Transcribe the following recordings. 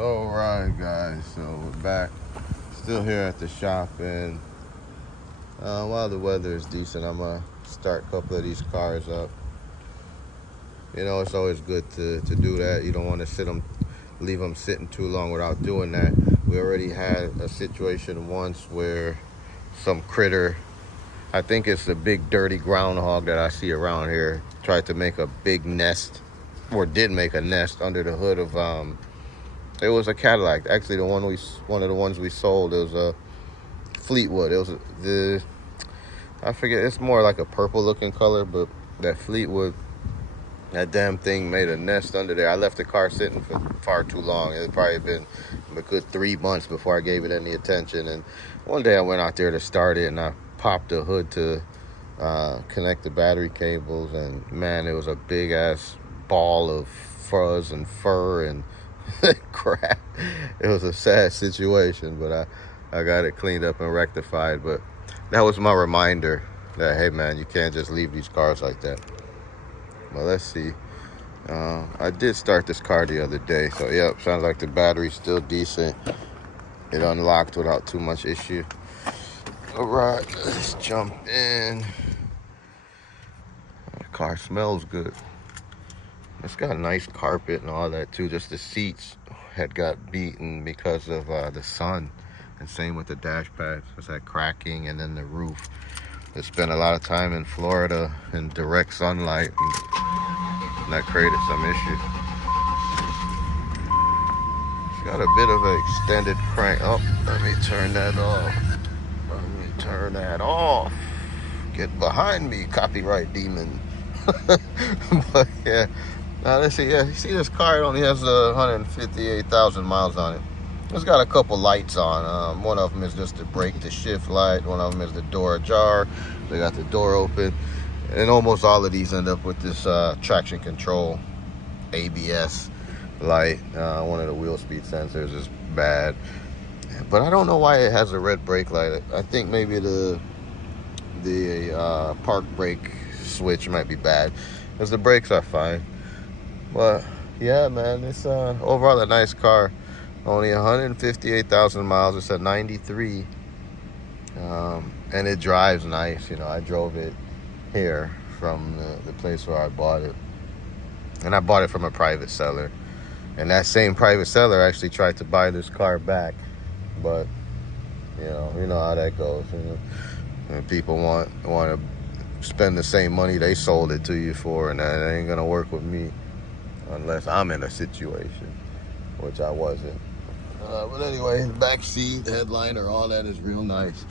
All right, guys. So we're back. Still here at the shop, and while the weather is decent, I'm gonna start a couple of these cars up. You know, it's always good to do that. You don't want to leave them sitting too long without doing that. We already had a situation once where some critter, I think it's the big dirty groundhog that I see around here, tried to make a big nest, or did make a nest under the hood of it was a Cadillac. Actually, one of the ones we sold, it was a Fleetwood. It was I forget, it's more like a purple looking color, but that Fleetwood, that damn thing made a nest under there. I left the car sitting for far too long. It had probably been a good 3 months before I gave it any attention. And one day I went out there to start it, and I popped the hood to connect the battery cables, and man, it was a big ass ball of fuzz and fur and crap. It was a sad situation, but I got it cleaned up and rectified. But that was my reminder that, hey man, you can't just leave these cars like that. Well, let's see. I did start this car the other day, so yep, sounds like the battery's still decent. It unlocked without too much issue. All right, let's jump in. The car smells good. It's got a nice carpet and all that too. Just the seats had got beaten because of the sun, and same with the dash pads. It's that cracking, and then the roof. I spent a lot of time in Florida in direct sunlight, and that created some issues. It's got a bit of an extended crank. Oh, let me turn that off. Get behind me, copyright demon. But yeah. Now let's see, yeah, you see this car, it only has 158,000 miles on it. It's got a couple lights on. One of them is just the brake to shift light. One of them is the door ajar. They got the door open. And almost all of these end up with this traction control ABS light. One of the wheel speed sensors is bad. But I don't know why it has a red brake light. I think maybe the park brake switch might be bad, because the brakes are fine. But yeah, man, it's overall a nice car. Only 158,000 miles. It's a 93, and it drives nice. You know, I drove it here from the place where I bought it, and I bought it from a private seller. And that same private seller actually tried to buy this car back, but you know how that goes. You know, and people want to spend the same money they sold it to you for, and that ain't gonna work with me unless I'm in a situation, which I wasn't. But anyway, the back seat, the headliner, all that is real nice.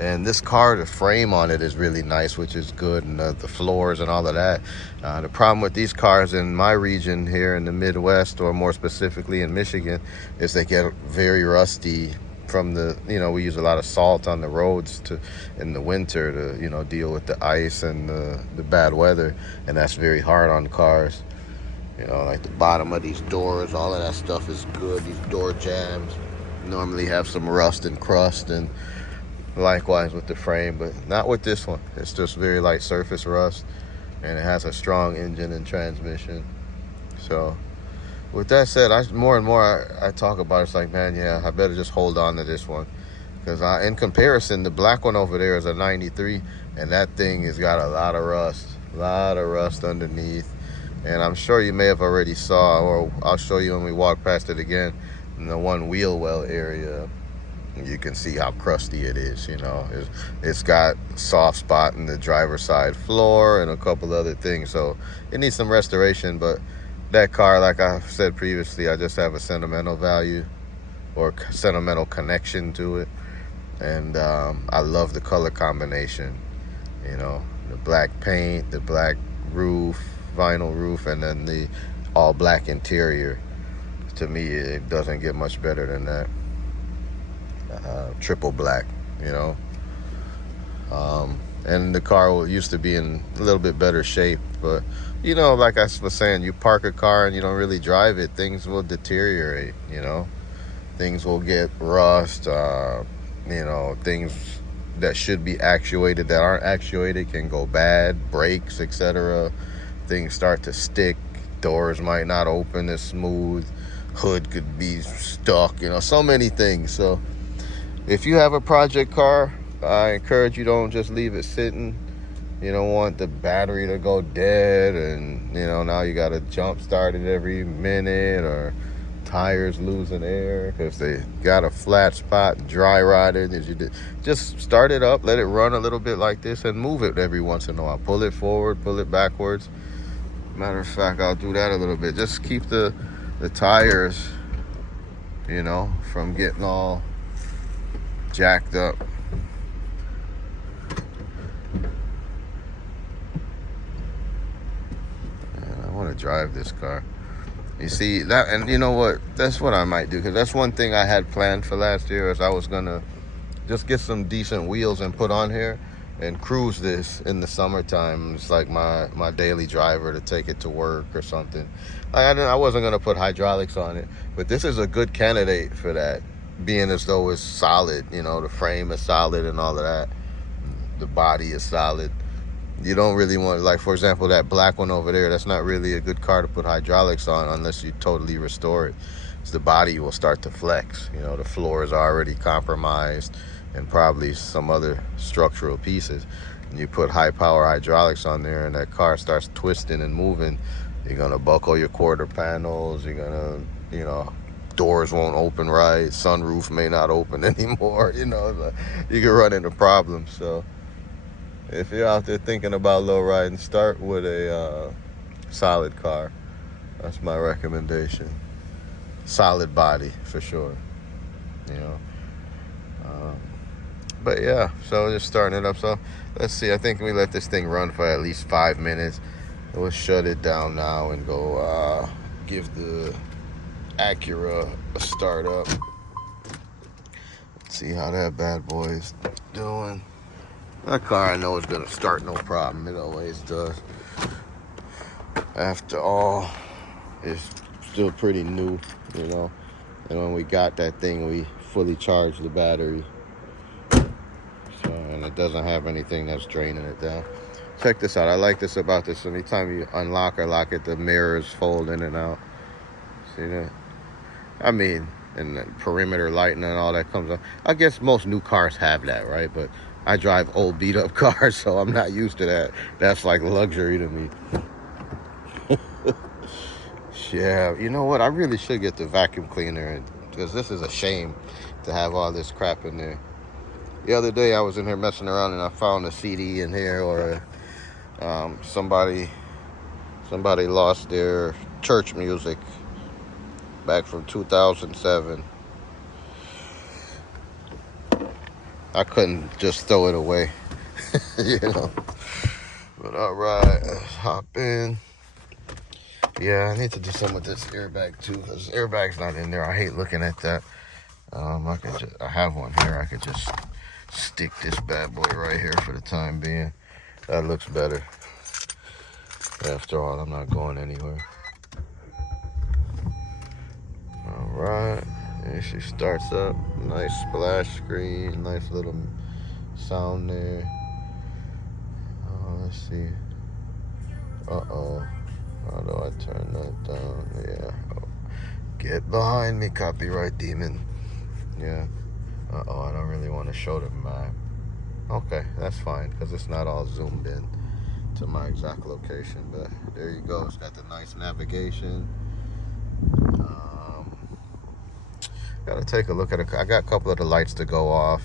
And this car, the frame on it is really nice, which is good, and the floors and all of that. The problem with these cars in my region here in the Midwest, or more specifically in Michigan, is they get very rusty from we use a lot of salt on the roads in the winter to, deal with the ice and the bad weather, and that's very hard on cars. Like the bottom of these doors, all of that stuff is good. These door jambs normally have some rust and crust, and likewise with the frame, but not with this one. It's just very light surface rust, and it has a strong engine and transmission. So with that said, more and more I talk about it, it's like, man, yeah, I better just hold on to this one, because in comparison, the black one over there is a 93, and that thing has got a lot of rust underneath. And I'm sure you may have already saw, or I'll show you when we walk past it again, in the one wheel well area. You can see how crusty it is. It's got soft spot in the driver's side floor and a couple other things, so it needs some restoration. But that car, like I said previously, I just have a sentimental value or sentimental connection to it. And I love the color combination, the black paint, the black roof, vinyl roof, and then the all black interior. To me, it doesn't get much better than that. Triple black, and the car used to be in a little bit better shape, but like I was saying, you park a car and you don't really drive it, things will deteriorate. Things will get rust. Things that should be actuated that aren't actuated can go bad, brakes, etc. Things start to stick, doors might not open as smooth. hood could be stuck, you know, so many things. So if you have a project car, I encourage you, don't just leave it sitting. You don't want the battery to go dead and, you know, now you got to jump start it every minute, or tires losing air because they got a flat spot, dry rotted. Just start it up, let it run a little bit like this, and move it every once in a while. Pull it forward, pull it backwards. Matter of fact, I'll do that a little bit. Just keep the tires, you know, from getting all jacked up. And I want to drive this car. You see that, and you know what? That's what I might do, because that's one thing I had planned for last year, is I was gonna just get some decent wheels and put on here and cruise this in the summertime. It's like my daily driver to take it to work or something. I wasn't gonna put hydraulics on it, but this is a good candidate for that, being as though it's solid. You know, the frame is solid and all of that. The body is solid. You don't really want, like, for example, that black one over there, that's not really a good car to put hydraulics on unless you totally restore it. So the body will start to flex. You know, the floor is already compromised and probably some other structural pieces. And you put high power hydraulics on there and that car starts twisting and moving, you're gonna buckle your quarter panels, you're gonna, you know, doors won't open right, sunroof may not open anymore, you know, you can run into problems. So if you're out there thinking about low riding, start with a solid car. That's my recommendation. Solid body for sure, you know. But yeah, so just starting it up. So let's see, I think we let this thing run for at least 5 minutes. We'll shut it down now and go give the Acura a start up. Let's see how that bad boy is doing. That car I know is gonna start no problem. It always does. After all, it's still pretty new, you know. And when we got that thing, we fully charged the battery. So, and it doesn't have anything that's draining it down. Check this out. I like this about this. Anytime you unlock or lock it, the mirrors fold in and out. See that? I mean, and the perimeter lighting and all that comes up. I guess most new cars have that, right? But I drive old beat up cars, so I'm not used to that. That's like luxury to me. Yeah, you know what? I really should get the vacuum cleaner, because this is a shame to have all this crap in there. The other day I was in here messing around and I found a CD in here, or somebody lost their church music back from 2007. I couldn't just throw it away, you know. But all right, let's hop in. Yeah, I need to do something with this airbag too, because airbag's not in there. I hate looking at that. I have one here. I could just stick this bad boy right here for the time being. That looks better. After all, I'm not going anywhere. All right, and she starts up. Nice splash screen, nice little sound there. Let's see. How do I turn that down? Yeah. Oh. Get behind me, copyright demon. Yeah. I don't really want to show the map. Okay, that's fine, because it's not all zoomed in to my exact location. But there you go. It's got the nice navigation. Gotta take a look at it. I got a couple of the lights to go off.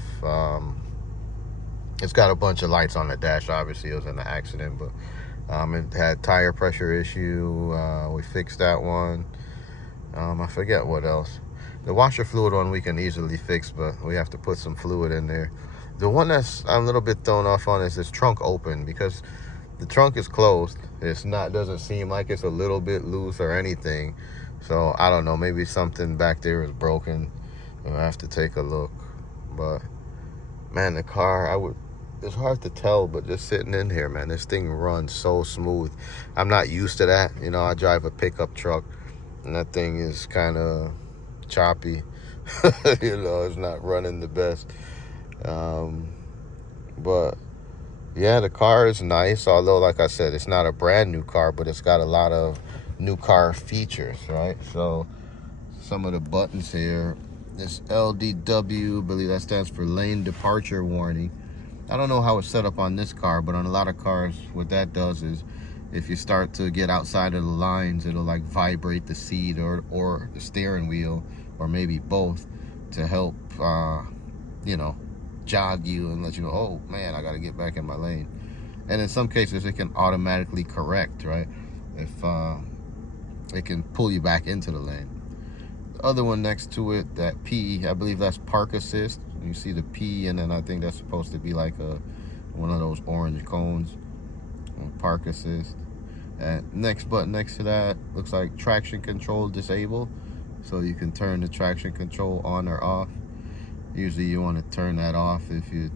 It's got a bunch of lights on the dash. Obviously, it was in the accident, but it had tire pressure issue. We fixed that one. I forget what else. The washer fluid one we can easily fix, but we have to put some fluid in there. The one that's I'm a little bit thrown off on is this trunk open, because the trunk is closed. Doesn't seem like it's a little bit loose or anything. So I don't know, maybe something back there is broken. I have to take a look. But man, the car, it's hard to tell, but just sitting in here, man, this thing runs so smooth. I'm not used to that. You know, I drive a pickup truck and that thing is kind of choppy. You know, it's not running the best. But yeah, the car is nice, although like I said, it's not a brand new car, but it's got a lot of new car features, right? So some of the buttons here. This LDW, I believe that stands for lane departure warning. I don't know how it's set up on this car, but on a lot of cars, what that does is if you start to get outside of the lines, it'll like vibrate the seat or the steering wheel, or maybe both, to help, you know, jog you and let you know, oh man, I got to get back in my lane. And in some cases, it can automatically correct, right? If it can pull you back into the lane. The other one next to it, that P, I believe that's park assist. You see the P, and then I think that's supposed to be like one of those orange cones. Park assist. And next button next to that looks like traction control disabled, so you can turn the traction control on or off. Usually you want to turn that off if you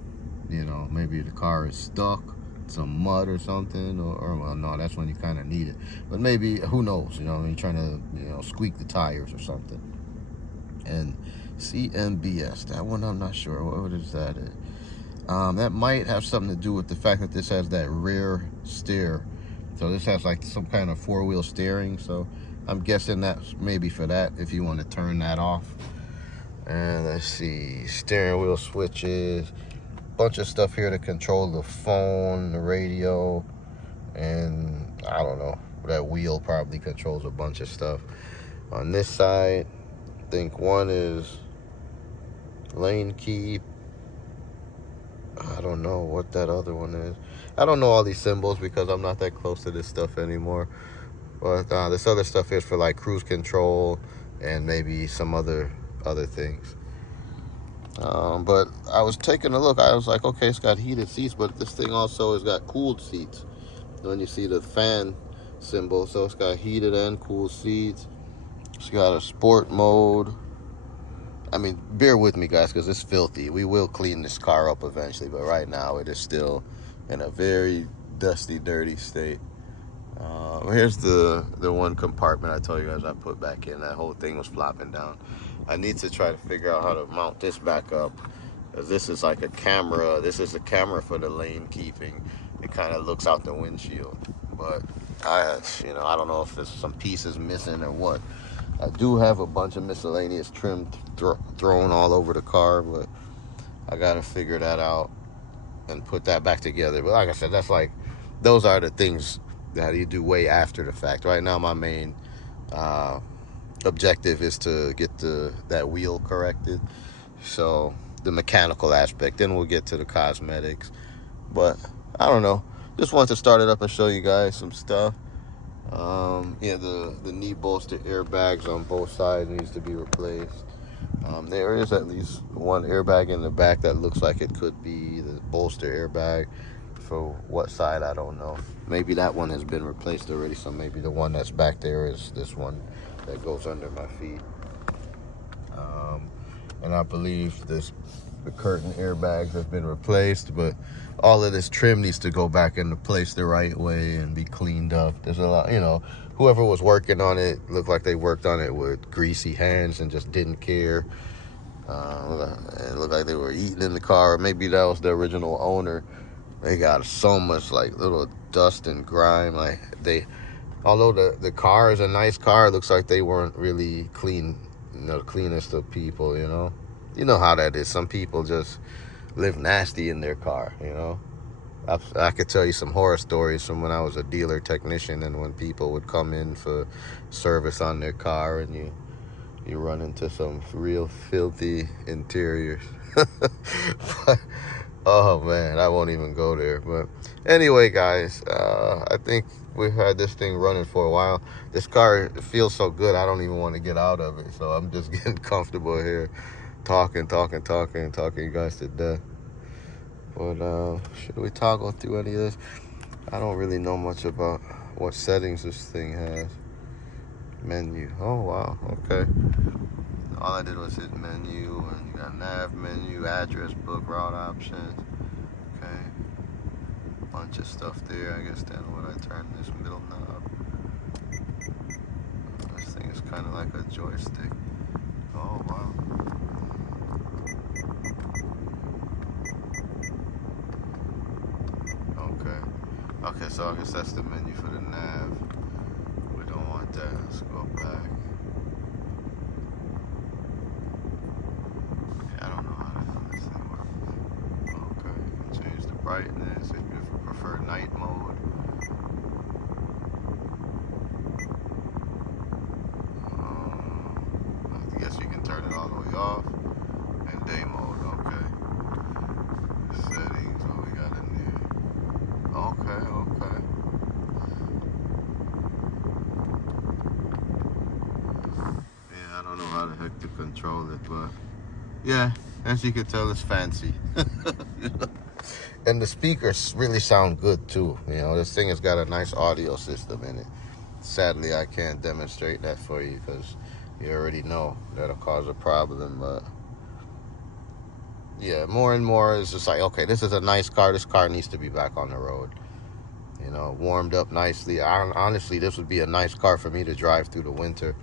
know, maybe the car is stuck, some mud or something, or well, no, that's when you kind of need it. But maybe, who knows, you know, when you're trying to, you know, squeak the tires or something. And CMBS, that one I'm not sure. What is that? That might have something to do with the fact that this has that rear steer. So this has like some kind of four-wheel steering. So I'm guessing that's maybe for that, if you want to turn that off. And let's see, steering wheel switches, bunch of stuff here to control the phone, the radio, and I don't know, that wheel probably controls a bunch of stuff. On this side, I think one is lane keep. I don't know what that other one is. I don't know all these symbols because I'm not that close to this stuff anymore. But this other stuff is for like cruise control and maybe some other things. But I was taking a look. I was like, okay, it's got heated seats, but this thing also has got cooled seats. When you see the fan symbol, so it's got heated and cooled seats. It's got a sport mode. I mean, bear with me, guys, because it's filthy. We will clean this car up eventually, but right now it is still in a very dusty, dirty state. Here's the one compartment I told you guys I put back in. That whole thing was flopping down. I need to try to figure out how to mount this back up, because this is like a camera. This is a camera for the lane keeping. It kind of looks out the windshield, but I don't know if there's some pieces missing or what. I do have a bunch of miscellaneous trim thrown all over the car, but I gotta figure that out and put that back together. But like I said, that's like, those are the things that you do way after the fact. Right now, my main objective is to get that wheel corrected, so the mechanical aspect, then we'll get to the cosmetics. But I don't know, just wanted to start it up and show you guys some stuff. Yeah, the knee bolster airbags on both sides needs to be replaced. There is at least one airbag in the back that looks like it could be the bolster airbag. For what side, I don't know. Maybe that one has been replaced already, so maybe the one that's back there is this one that goes under my feet. And I believe the curtain airbags have been replaced, but all of this trim needs to go back into place the right way and be cleaned up. There's a lot, you know, whoever was working on it looked like they worked on it with greasy hands and just didn't care. It looked like they were eating in the car. Maybe that was the original owner. They got so much like little dust and grime. Like although the car is a nice car, it looks like they weren't really clean, you know, the cleanest of people, you know. You know how that is. Some people just live nasty in their car, you know. I could tell you some horror stories from when I was a dealer technician, and when people would come in for service on their car, and you run into some real filthy interiors. But, oh man, I won't even go there. But anyway, guys, I think we've had this thing running for a while. This car feels so good, I don't even want to get out of it. So I'm just getting comfortable here, talking you guys to death. But should we toggle through any of this? I don't really know much about what settings this thing has. Menu. Oh wow, okay. All I did was hit menu, and you got nav menu, address book, route options. Okay, a bunch of stuff there. I guess then when I turn this middle knob, this thing is kind of like a joystick. Oh wow. Okay, so I guess that's the menu for the nav. We don't want that. Let's go back. brightness if you prefer night mode. I guess you can turn it all the way off. And day mode, okay. Settings, what we got in there? Okay. Yeah, I don't know how the heck to control it, but yeah, as you can tell, it's fancy. You know? And the speakers really sound good too. You know, this thing has got a nice audio system in it. Sadly, I can't demonstrate that for you because you already know that'll cause a problem. But yeah, more and more it's just like, okay, this is a nice car. This car needs to be back on the road. You know, warmed up nicely. Honestly, this would be a nice car for me to drive through the winter.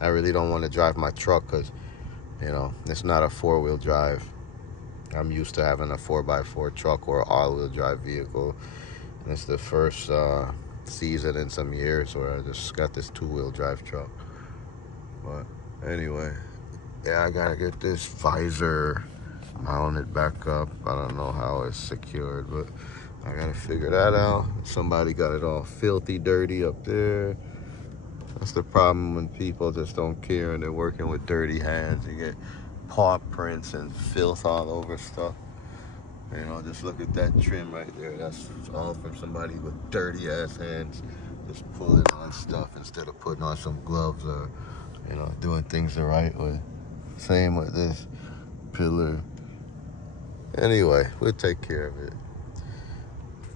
I really don't want to drive my truck because, you know, it's not a four-wheel drive. I'm used to having a 4x4 truck or all-wheel drive vehicle. And it's the first season in some years where I just got this two-wheel drive truck. But anyway, yeah, I gotta get this visor mounted back up. I don't know how it's secured, but I gotta figure that out. Somebody got it all filthy dirty up there. That's the problem when people just don't care and they're working with dirty hands. You get paw prints and filth all over stuff. You know, just look at that trim right there. That's all from somebody with dirty ass hands just pulling on stuff instead of putting on some gloves or, you know, doing things the right way. Same with this pillar. Anyway, we'll take care of it.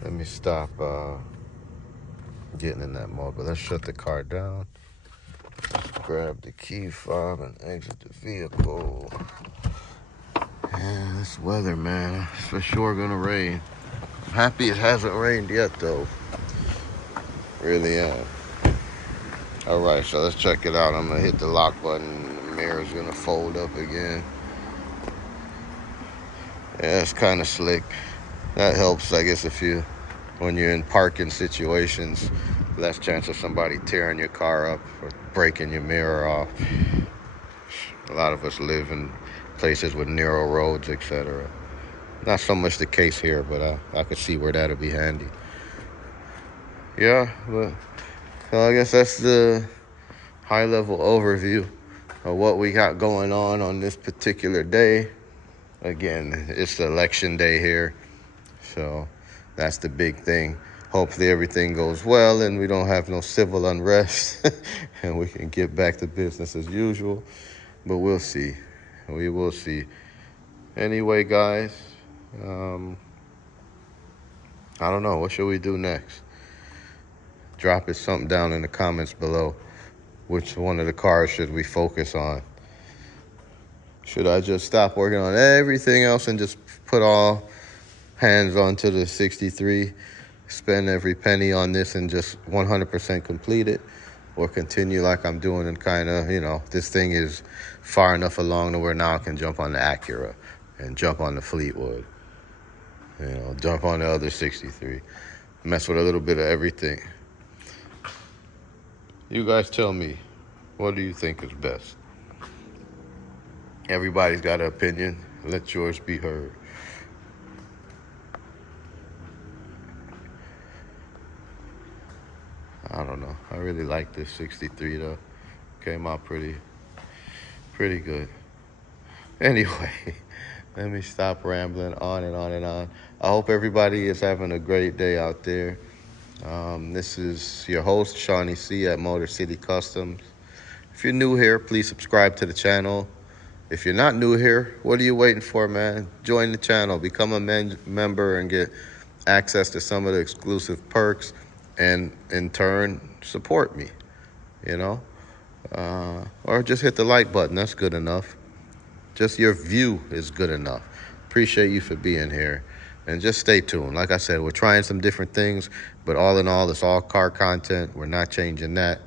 Let me stop getting in that mode, but let's shut the car down. Let's grab the key fob and exit the vehicle. Yeah, this weather, man, it's for sure gonna rain. I'm happy it hasn't rained yet, though. Really am. All right, so let's check it out. I'm gonna hit the lock button. The mirror's gonna fold up again. Yeah, it's kind of slick. That helps, I guess, when you're in parking situations, less chance of somebody tearing your car up or breaking your mirror off. A lot of us live in places with narrow roads, etc. Not so much the case here, but I could see where that'll be handy. Yeah, but so I guess that's the high-level overview of what we got going on this particular day. Again, it's election day here, so that's the big thing. Hopefully everything goes well and we don't have no civil unrest and we can get back to business as usual. But we'll see. We will see. Anyway, guys, I don't know. What should we do next? Drop us something down in the comments below. Which one of the cars should we focus on? Should I just stop working on everything else and just put all hands onto the 63, spend every penny on this and just 100% complete it? Or continue like I'm doing and kind of, you know, this thing is far enough along to where now I can jump on the Acura and jump on the Fleetwood, you know, jump on the other 63, mess with a little bit of everything. You guys tell me, what do you think is best? Everybody's got an opinion. Let yours be heard. I don't know. I really like this 63 though. Came out pretty good. Anyway, let me stop rambling on and on and on. I hope everybody is having a great day out there. This is your host, Shawnee C. at Motor City Customs. If you're new here, please subscribe to the channel. If you're not new here, what are you waiting for, man? Join the channel, become a member and get access to some of the exclusive perks and in turn support me, you know? Or just hit the like button, that's good enough. Just your view is good enough. Appreciate you for being here. And just stay tuned. Like I said, we're trying some different things, but all in all, it's all car content. We're not changing that.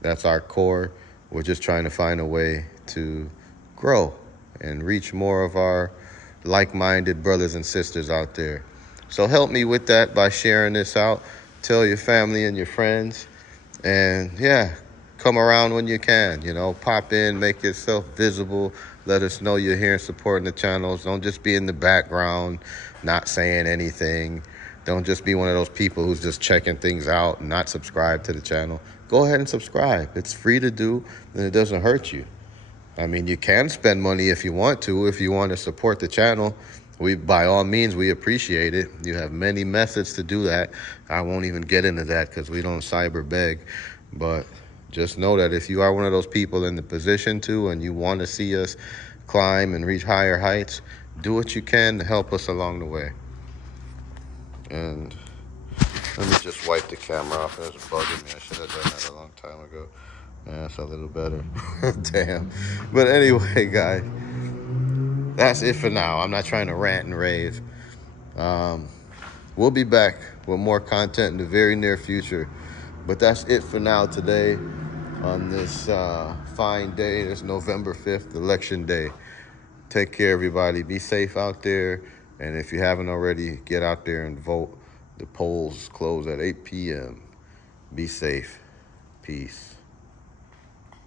That's our core. We're just trying to find a way to grow and reach more of our like-minded brothers and sisters out there. So help me with that by sharing this out. Tell your family and your friends. And yeah, come around when you can, you know, pop in, make yourself visible, let us know you're here and supporting the channels. Don't just be in the background, not saying anything. Don't just be one of those people who's just checking things out and not subscribe to the channel. Go ahead and subscribe. It's free to do, and it doesn't hurt you. I mean, you can spend money if you want to support the channel. By all means, we appreciate it. You have many methods to do that. I won't even get into that because we don't cyber beg. But just know that if you are one of those people in the position to, and you want to see us climb and reach higher heights, do what you can to help us along the way. And let me just wipe the camera off. It's bugging me. I should have done that a long time ago. Yeah, that's a little better. Damn. But anyway, guys, that's it for now. I'm not trying to rant and rave. We'll be back with more content in the very near future. But that's it for now today on this fine day. It's November 5th, Election Day. Take care, everybody. Be safe out there. And if you haven't already, get out there and vote. The polls close at 8 p.m. Be safe. Peace.